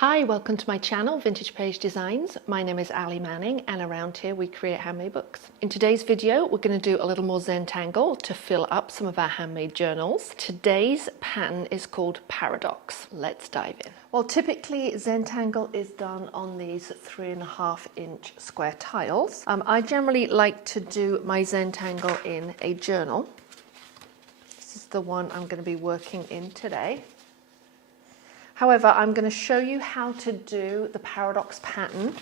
Hi, welcome to my channel, Vintage Page Designs. My name is Ali Manning and around here we create handmade books. In today's video we're going to do a little more Zentangle to fill up some of our handmade journals. Today's pattern is called Paradox. Let's dive in. Well, typically Zentangle is done on these 3.5-inch square tiles. I generally like to do my Zentangle in a journal. This is the one I'm going to be working in today. However, I'm going to show you how to do the Paradox pattern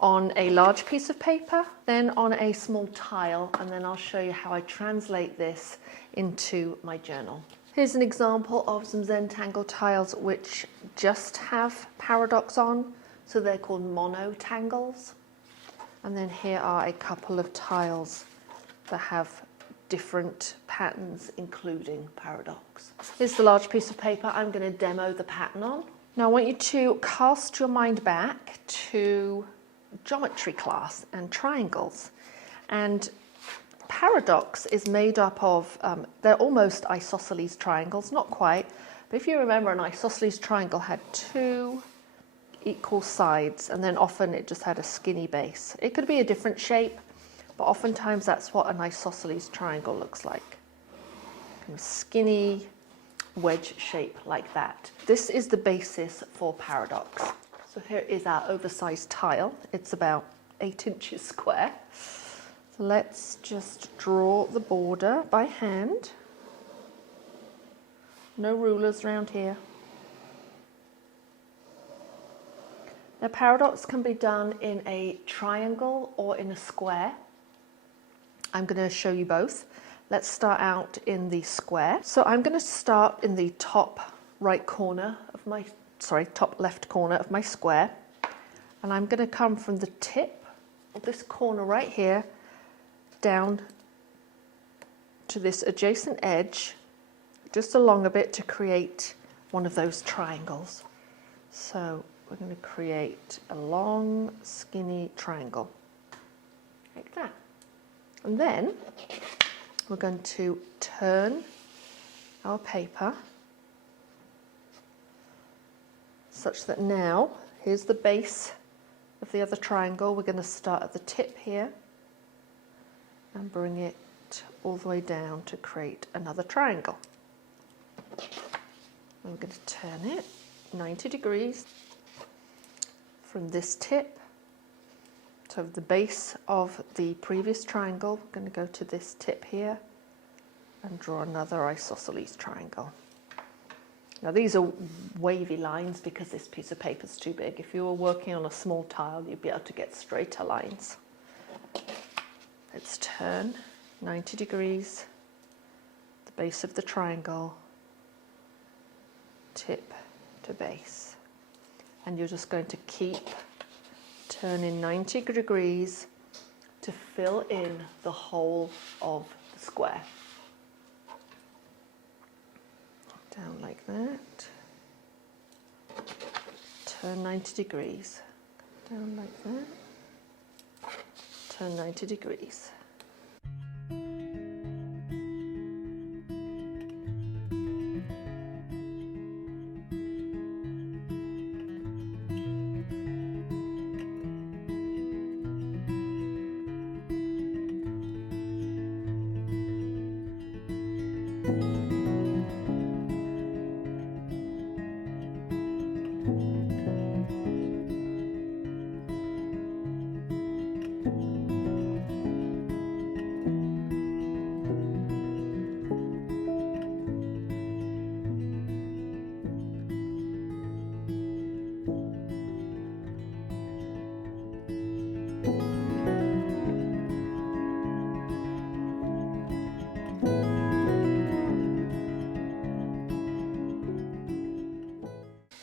on a large piece of paper, then on a small tile, and then I'll show you how I translate this into my journal. Here's an example of some Zentangle tiles which just have Paradox on, so they're called monotangles. And then here are a couple of tiles that have different patterns including Paradox. Here's the large piece of paper I'm going to demo the pattern on. Now I want you to cast your mind back to geometry class and triangles, and Paradox is made up of, they're almost isosceles triangles, not quite, but if you remember, an isosceles triangle had two equal sides and then often it just had a skinny base. It could be a different shape, but oftentimes that's what an isosceles triangle looks like. Kind of skinny wedge shape like that. This is the basis for Paradox. So here is our oversized tile. It's about 8 inches square. So let's just draw the border by hand. No rulers around here. Now Paradox can be done in a triangle or in a square. I'm going to show you both. Let's start out in the square. So I'm going to start in the top right corner of my, top left corner of my square. And I'm going to come from the tip of this corner right here down to this adjacent edge, just along a bit to create one of those triangles. So we're going to create a long, skinny triangle, like that. And then we're going to turn our paper such that now, here's the base of the other triangle. We're going to start at the tip here and bring it all the way down to create another triangle. And we're going to turn it 90 degrees from this tip. So the base of the previous triangle, we're going to go to this tip here and draw another isosceles triangle. Now these are wavy lines because this piece of paper is too big. If you were working on a small tile, you'd be able to get straighter lines. Let's turn 90 degrees, the base of the triangle, tip to base. And you're just going to keep turning 90 degrees to fill in the whole of the square. Down like that. Turn 90 degrees. Down like that. Turn 90 degrees.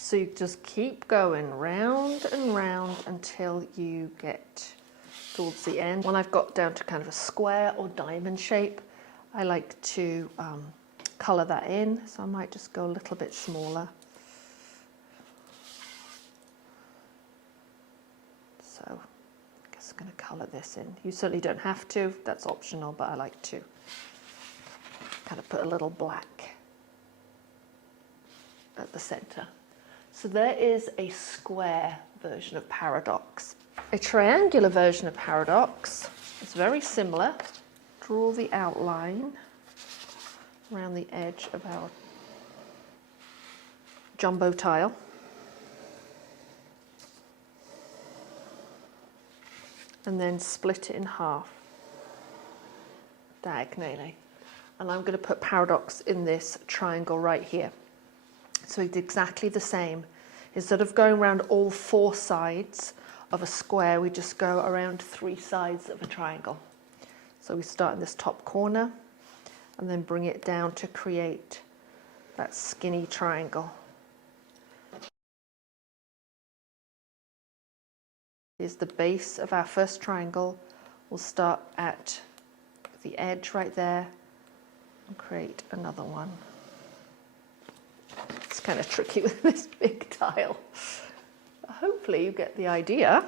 So you just keep going round and round until you get towards the end. When I've got down to kind of a square or diamond shape, I like to colour that in. So I might just go a little bit smaller. So I guess I'm going to colour this in. You certainly don't have to, that's optional, but I like to kind of put a little black at the centre. So there is a square version of paradox. A triangular version of paradox is very similar. Draw the outline around the edge of our jumbo tile. And then split it in half diagonally. And I'm going to put paradox in this triangle right here. So it's exactly the same. Instead of going around all 4 sides of a square, we just go around 3 sides of a triangle. So we start in this top corner and then bring it down to create that skinny triangle. Here's the base of our first triangle. We'll start at the edge right there and create another one. It's kind of tricky with this big tile. But hopefully you get the idea.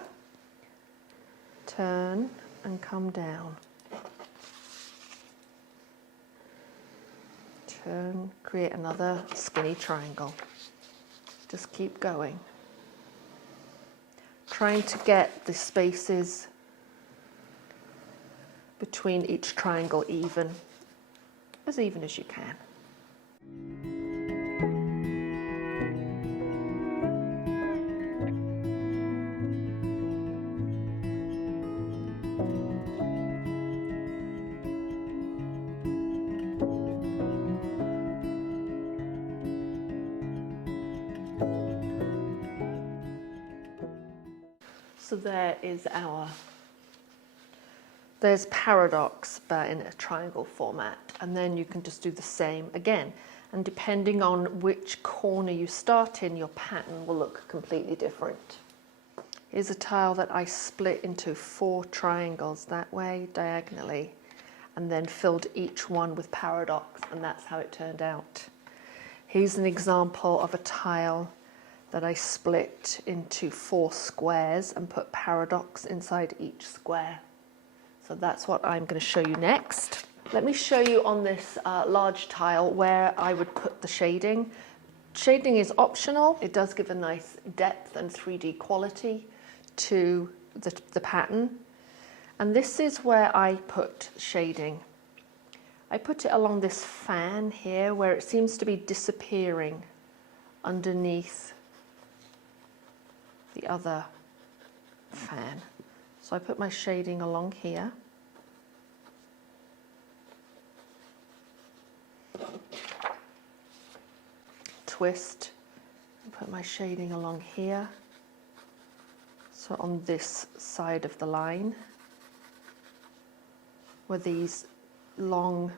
Turn and come down. Turn, create another skinny triangle. Just keep going. Trying to get the spaces between each triangle even as you can. So there's paradox, but in a triangle format. And then you can just do the same again. And depending on which corner you start in, your pattern will look completely different. Here's a tile that I split into 4 triangles that way, diagonally, and then filled each one with paradox, and that's how it turned out. Here's an example of a tile that I split into 4 squares and put paradox inside each square. So that's what I'm going to show you next. Let me show you on this large tile where I would put the shading. Shading is optional. It does give a nice depth and 3D quality to the pattern. And this is where I put shading. I put it along this fan here where it seems to be disappearing underneath the other fan. So I put my shading along here. Twist and put my shading along here. So on this side of the line, where these long,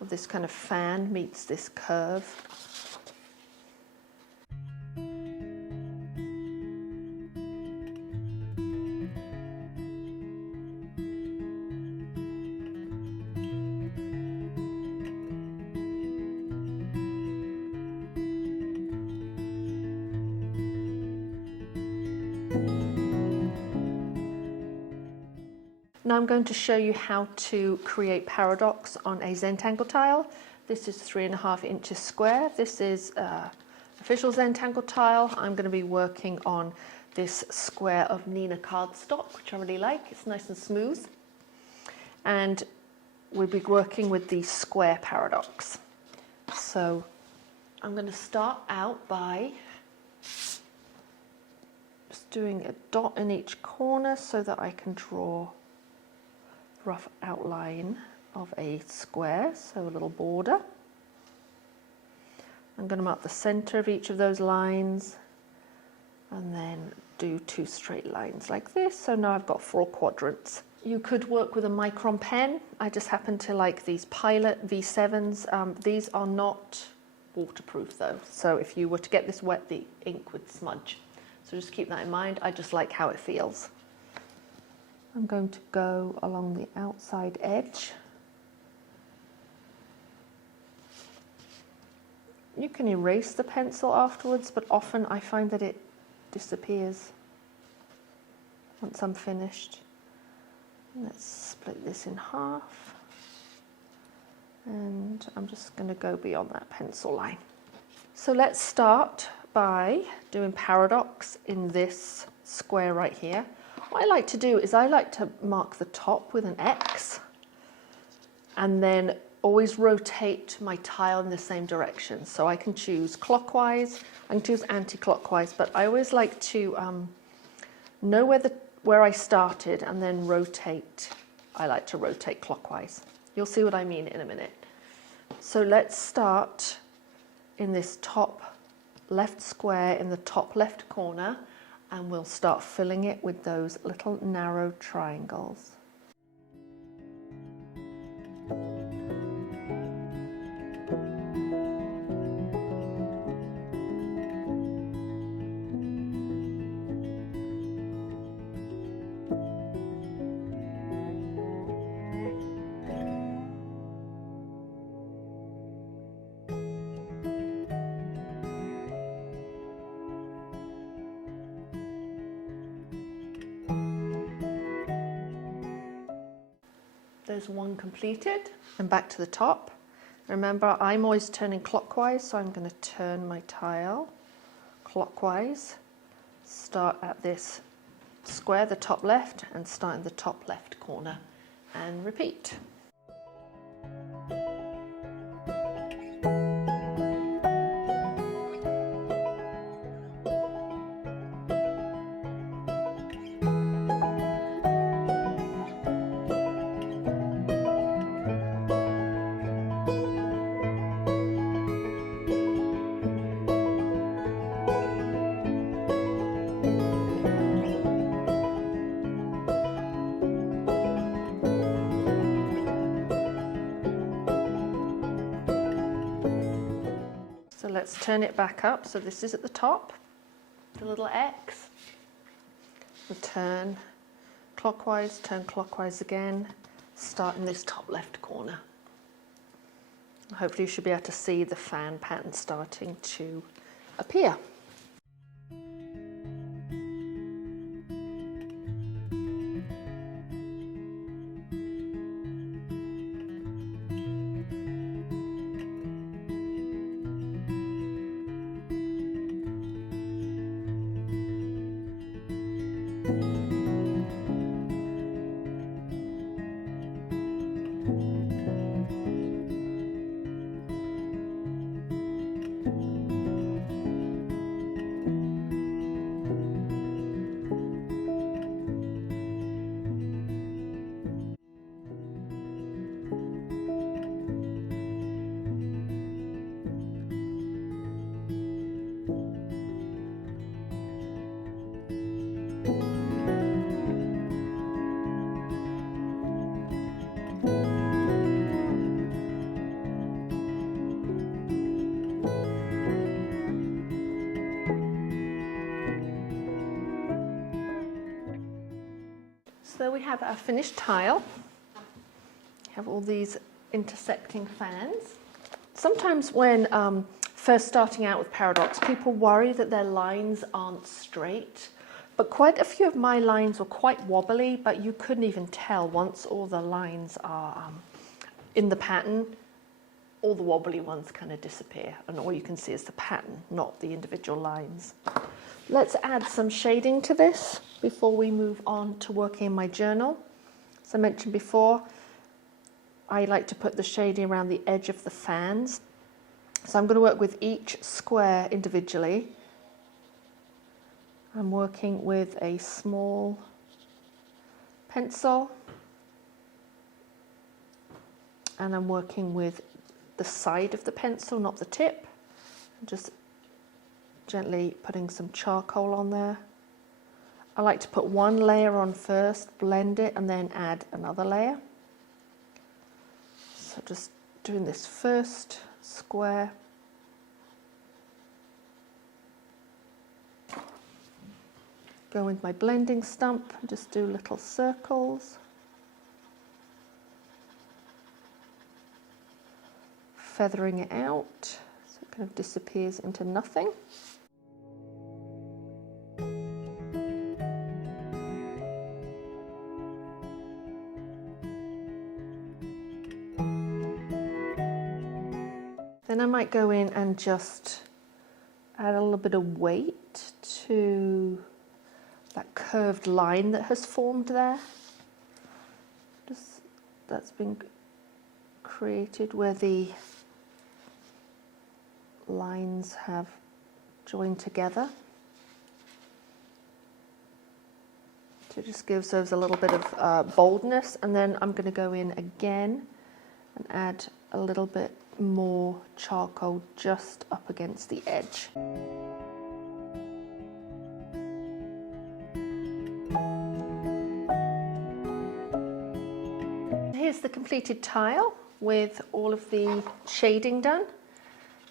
this kind of fan meets this curve. Now I'm going to show you how to create paradox on a Zentangle tile. This is 3.5 inches square. This is official Zentangle tile. I'm going to be working on this square of Nina cardstock, which I really like. It's nice and smooth. And we'll be working with the square paradox. So I'm going to start out by just doing a dot in each corner so that I can draw rough outline of a square, so a little border. I'm going to mark the center of each of those lines and then do 2 straight lines like this. So now I've got 4 quadrants. You could work with a micron pen. I just happen to like these Pilot V7s. These are not waterproof though, so if you were to get this wet, the ink would smudge. So just keep that in mind. I just like how it feels. I'm going to go along the outside edge. You can erase the pencil afterwards, but often I find that it disappears once I'm finished. Let's split this in half. And I'm just going to go beyond that pencil line. So let's start by doing paradox in this square right here. What I like to do is I like to mark the top with an X and then always rotate my tile in the same direction. So I can choose clockwise, I can choose anti-clockwise, but I always like to know where I started and then rotate. I like to rotate clockwise. You'll see what I mean in a minute. So let's start in this top left square in the top left corner, and we'll start filling it with those little narrow triangles. There's one completed, and back to the top. Remember, I'm always turning clockwise, so I'm going to turn my tile clockwise, start at this square, the top left, and start in the top left corner, and repeat. So let's turn it back up. So this is at the top, the little X. We'll turn clockwise again, start in this top left corner. Hopefully you should be able to see the fan pattern starting to appear. So we have our finished tile. We have all these intersecting fans. Sometimes when first starting out with paradox, people worry that their lines aren't straight, but quite a few of my lines were quite wobbly, but you couldn't even tell once all the lines are in the pattern, all the wobbly ones kind of disappear, and all you can see is the pattern, not the individual lines. Let's add some shading to this before we move on to working in my journal. As I mentioned before, I like to put the shading around the edge of the fans. So I'm going to work with each square individually. I'm working with a small pencil, and I'm working with the side of the pencil, not the tip. Just gently putting some charcoal on there. I like to put one layer on first, blend it, and then add another layer. So just doing this first square. Go with my blending stump and just do little circles. Feathering it out so it kind of disappears into nothing. Then I might go in and just add a little bit of weight to that curved line that has formed there. Just that's been created where the lines have joined together. So it just gives those a little bit of boldness, and then I'm going to go in again and add a little bit more charcoal just up against the edge. Here's the completed tile with all of the shading done.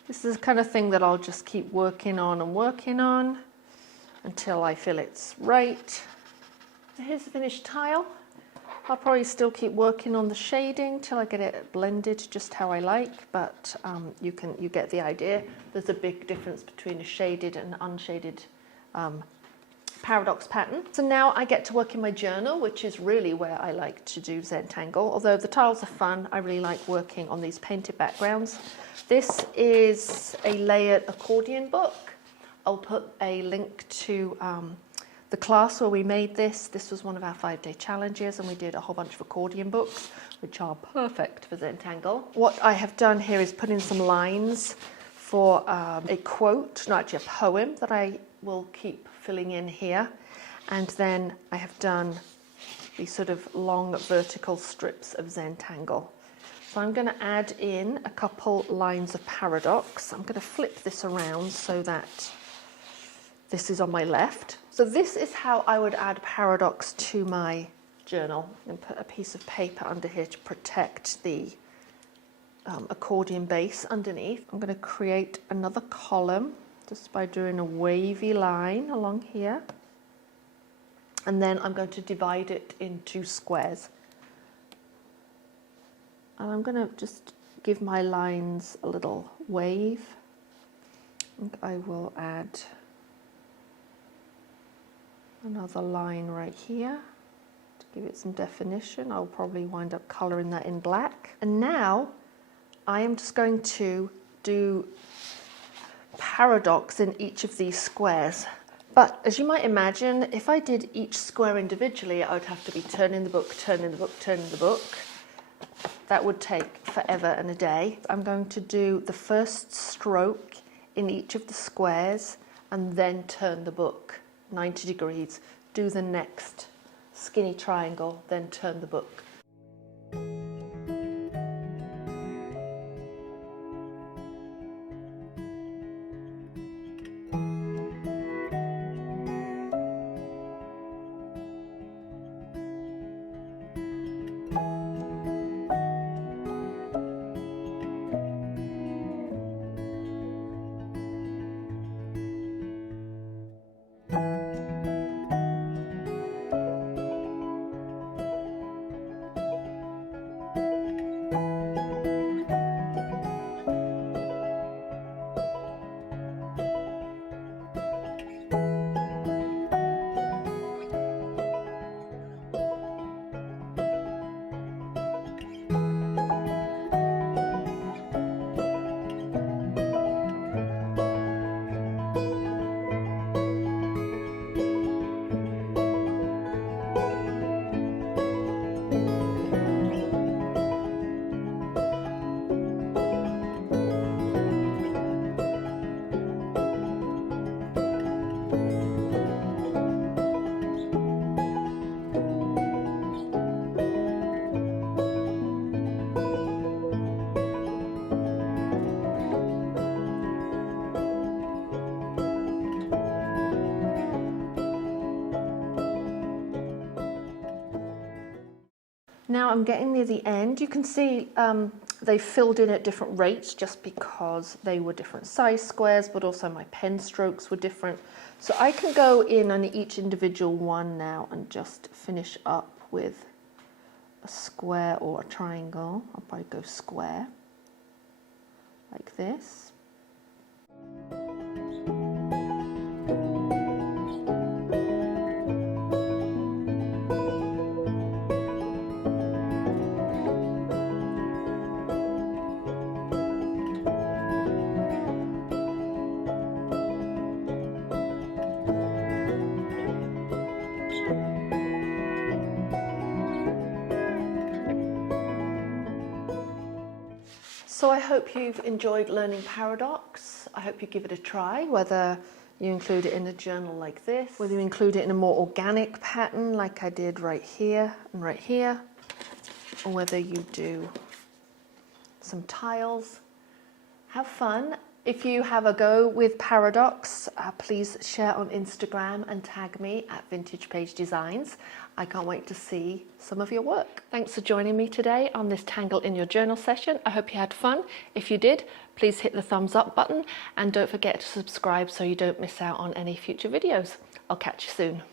This is the kind of thing that I'll just keep working on and working on until I feel it's right. Here's the finished tile. I'll probably still keep working on the shading till I get it blended just how I like, but you get the idea. There's a big difference between a shaded and unshaded paradox pattern. So now I get to work in my journal, which is really where I like to do Zentangle. Although the tiles are fun, I really like working on these painted backgrounds. This is a layered accordion book. I'll put a link to the class where we made this. This was one of our 5-day challenges, and we did a whole bunch of accordion books, which are perfect for Zentangle. What I have done here is put in some lines for a quote, not actually a poem, that I will keep filling in here. And then I have done these sort of long vertical strips of Zentangle. So I'm going to add in a couple lines of paradox. I'm going to flip this around so that this is on my left. So this is how I would add paradox to my journal, and put a piece of paper under here to protect the accordion base underneath. I'm going to create another column just by doing a wavy line along here, and then I'm going to divide it into squares. And I'm going to just give my lines a little wave. And I will add another line right here to give it some definition. I'll probably wind up colouring that in black. And now I am just going to do paradox in each of these squares. But as you might imagine, if I did each square individually, I would have to be turning the book, turning the book, turning the book. That would take forever and a day. I'm going to do the first stroke in each of the squares and then turn the book 90 degrees, do the next skinny triangle, then turn the book. Now I'm getting near the end. You can see they filled in at different rates just because they were different size squares, but also my pen strokes were different. So I can go in on each individual one now and just finish up with a square or a triangle. I'll probably go square, like this. So I hope you've enjoyed learning Paradox. I hope you give it a try, whether you include it in a journal like this, whether you include it in a more organic pattern like I did right here and right here, or whether you do some tiles. Have fun. If you have a go with Paradox, please share on Instagram and tag me at Vintage Page Designs. I can't wait to see some of your work. Thanks for joining me today on this Tangle in Your Journal session. I hope you had fun. If you did, please hit the thumbs up button and don't forget to subscribe so you don't miss out on any future videos. I'll catch you soon.